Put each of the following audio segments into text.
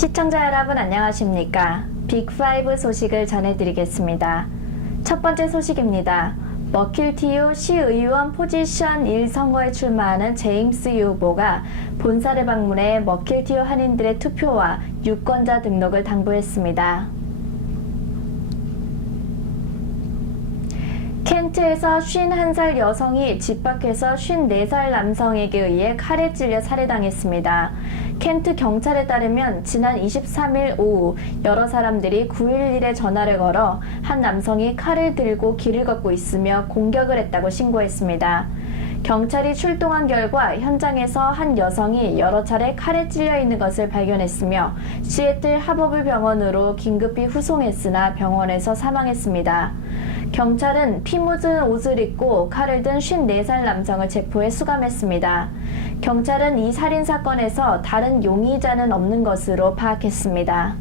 시청자 여러분 안녕하십니까? 빅5 소식을 전해드리겠습니다. 첫 번째 소식입니다. 머킬티유 시의원 포지션 1 선거에 출마하는 제임스 유 후보가 본사를 방문해 머킬티유 한인들의 투표와 유권자 등록을 당부했습니다. 켄트에서 51살 여성이 집 밖에서 54살 남성에게 의해 칼에 찔려 살해당했습니다. 켄트 경찰에 따르면 지난 23일 오후 여러 사람들이 911에 전화를 걸어 한 남성이 칼을 들고 길을 걷고 있으며 공격을 했다고 신고했습니다. 경찰이 출동한 결과 현장에서 한 여성이 여러 차례 칼에 찔려 있는 것을 발견했으며 시애틀 하버브 병원으로 긴급히 후송했으나 병원에서 사망했습니다. 경찰은 피 묻은 옷을 입고 칼을 든 54살 남성을 체포해 수감했습니다. 경찰은 이 살인 사건에서 다른 용의자는 없는 것으로 파악했습니다.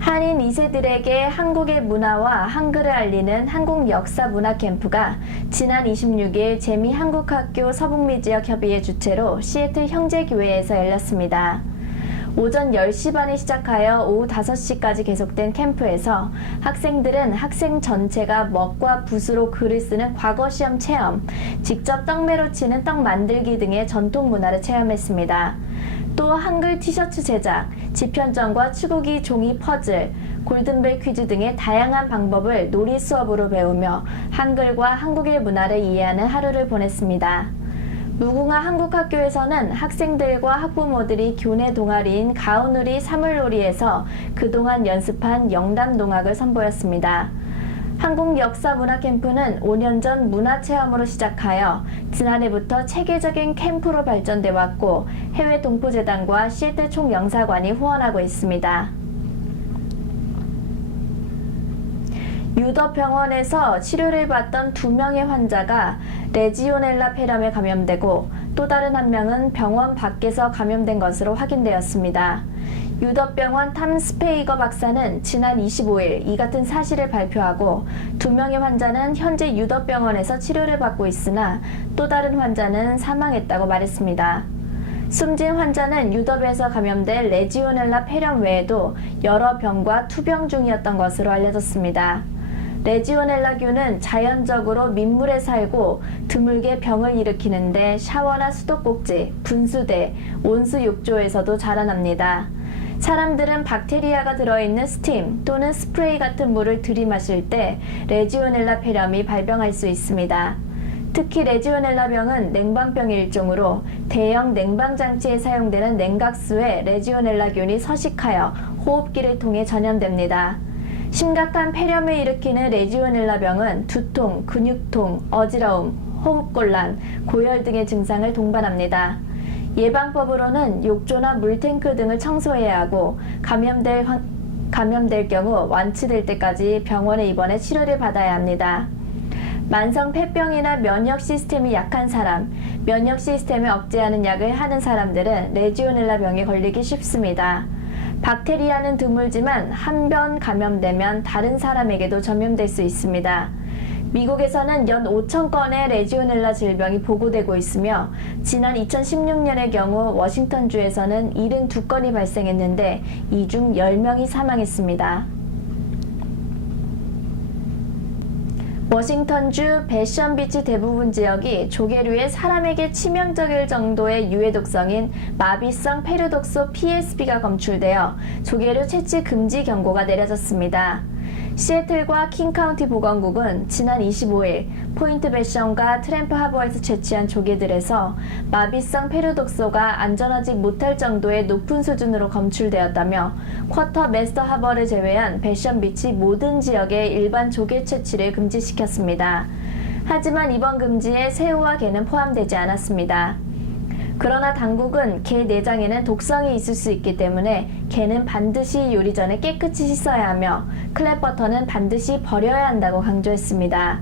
한인 2세들에게 한국의 문화와 한글을 알리는 한국 역사 문화 캠프가 지난 26일 재미한국학교 서북미지역협의회 주최로 시애틀 형제교회에서 열렸습니다. 오전 10시 반에 시작하여 오후 5시까지 계속된 캠프에서 학생들은 학생 전체가 먹과 붓으로 글을 쓰는 과거 시험 체험, 직접 떡매로 치는 떡 만들기 등의 전통 문화를 체험했습니다. 또 한글 티셔츠 제작, 지편전과 추구기 종이 퍼즐, 골든벨 퀴즈 등의 다양한 방법을 놀이 수업으로 배우며 한글과 한국의 문화를 이해하는 하루를 보냈습니다. 무궁화 한국학교에서는 학생들과 학부모들이 교내 동아리인 가오누리 사물놀이에서 그동안 연습한 영담동학을 선보였습니다. 한국역사문화캠프는 5년 전 문화체험으로 시작하여 지난해부터 체계적인 캠프로 발전돼 왔고 해외 동포재단과 시애틀 총영사관이 후원하고 있습니다. 유더병원에서 치료를 받던 2명의 환자가 레지오넬라 폐렴에 감염되고 또 다른 한 명은 병원 밖에서 감염된 것으로 확인되었습니다. 유더병원 탐 스페이거 박사는 지난 25일 이 같은 사실을 발표하고 2명의 환자는 현재 유더병원에서 치료를 받고 있으나 또 다른 환자는 사망했다고 말했습니다. 숨진 환자는 유더에서 감염된 레지오넬라 폐렴 외에도 여러 병과 투병 중이었던 것으로 알려졌습니다. 레지오넬라균은 자연적으로 민물에 살고 드물게 병을 일으키는데 샤워나 수도꼭지, 분수대, 온수 욕조에서도 자라납니다. 사람들은 박테리아가 들어있는 스팀 또는 스프레이 같은 물을 들이마실 때 레지오넬라 폐렴이 발병할 수 있습니다. 특히 레지오넬라병은 냉방병의 일종으로 대형 냉방장치에 사용되는 냉각수에 레지오넬라균이 서식하여 호흡기를 통해 전염됩니다. 심각한 폐렴을 일으키는 레지오넬라병은 두통, 근육통, 어지러움, 호흡곤란, 고열 등의 증상을 동반합니다. 예방법으로는 욕조나 물탱크 등을 청소해야 하고 감염될 경우 완치될 때까지 병원에 입원해 치료를 받아야 합니다. 만성 폐병이나 면역 시스템이 약한 사람, 면역 시스템을 억제하는 약을 하는 사람들은 레지오넬라병에 걸리기 쉽습니다. 박테리아는 드물지만 한 번 감염되면 다른 사람에게도 전염될 수 있습니다. 미국에서는 연 5천 건의 레지오넬라 질병이 보고되고 있으며 지난 2016년의 경우 워싱턴주에서는 72건이 발생했는데 이 중 10명이 사망했습니다. 워싱턴주 배션비치 대부분 지역이 조개류의 사람에게 치명적일 정도의 유해 독성인 마비성 페르독소 PSB가 검출되어 조개류 채취 금지 경고가 내려졌습니다. 시애틀과 킹카운티 보건국은 지난 25일 포인트 배션과 트램프 하버에서 채취한 조개들에서 마비성 페르독소가 안전하지 못할 정도의 높은 수준으로 검출되었다며 쿼터 메스터 하버를 제외한 배션비치 모든 지역의 일반 조개 채취를 금지시켰습니다. 하지만 이번 금지에 새우와 게는 포함되지 않았습니다. 그러나 당국은 게 내장에는 독성이 있을 수 있기 때문에 게는 반드시 요리 전에 깨끗이 씻어야 하며 클랩버터는 반드시 버려야 한다고 강조했습니다.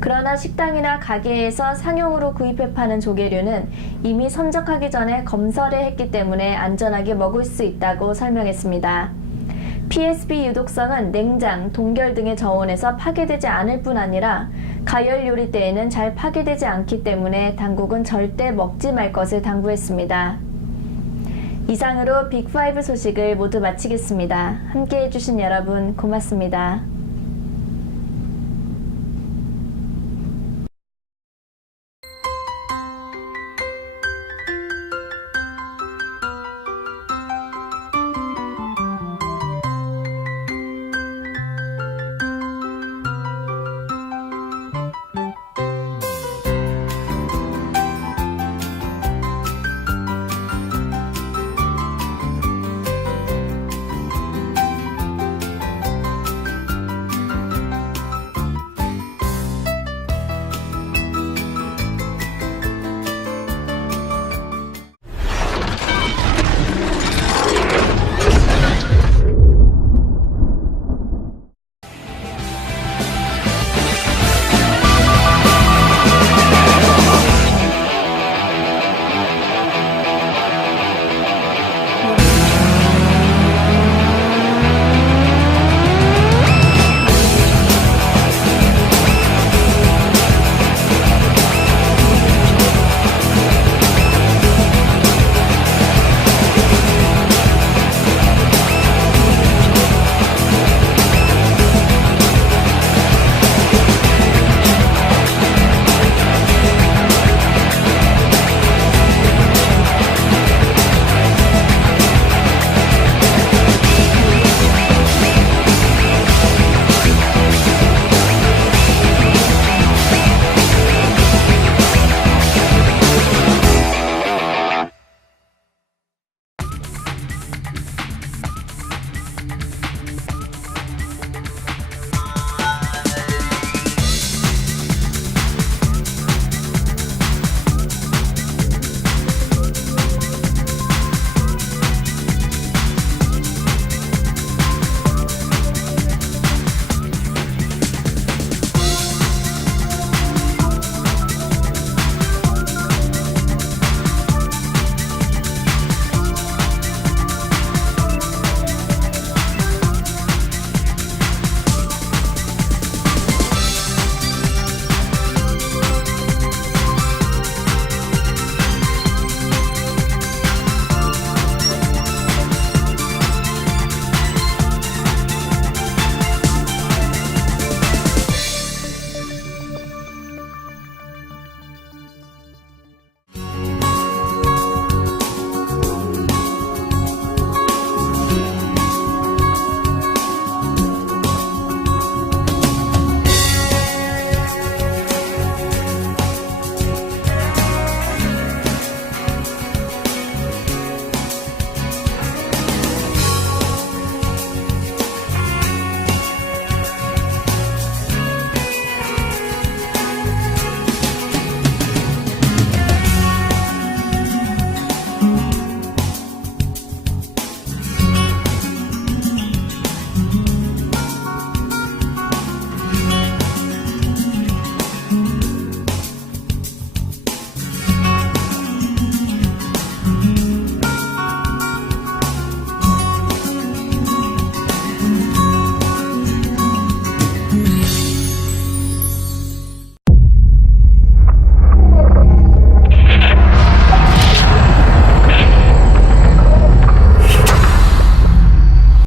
그러나 식당이나 가게에서 상용으로 구입해 파는 조개류는 이미 선적하기 전에 검사를 했기 때문에 안전하게 먹을 수 있다고 설명했습니다. PSB 유독성은 냉장, 동결 등의 저온에서 파괴되지 않을 뿐 아니라 가열 요리 때에는 잘 파괴되지 않기 때문에 당국은 절대 먹지 말 것을 당부했습니다. 이상으로 빅5 소식을 모두 마치겠습니다. 함께 해주신 여러분 고맙습니다.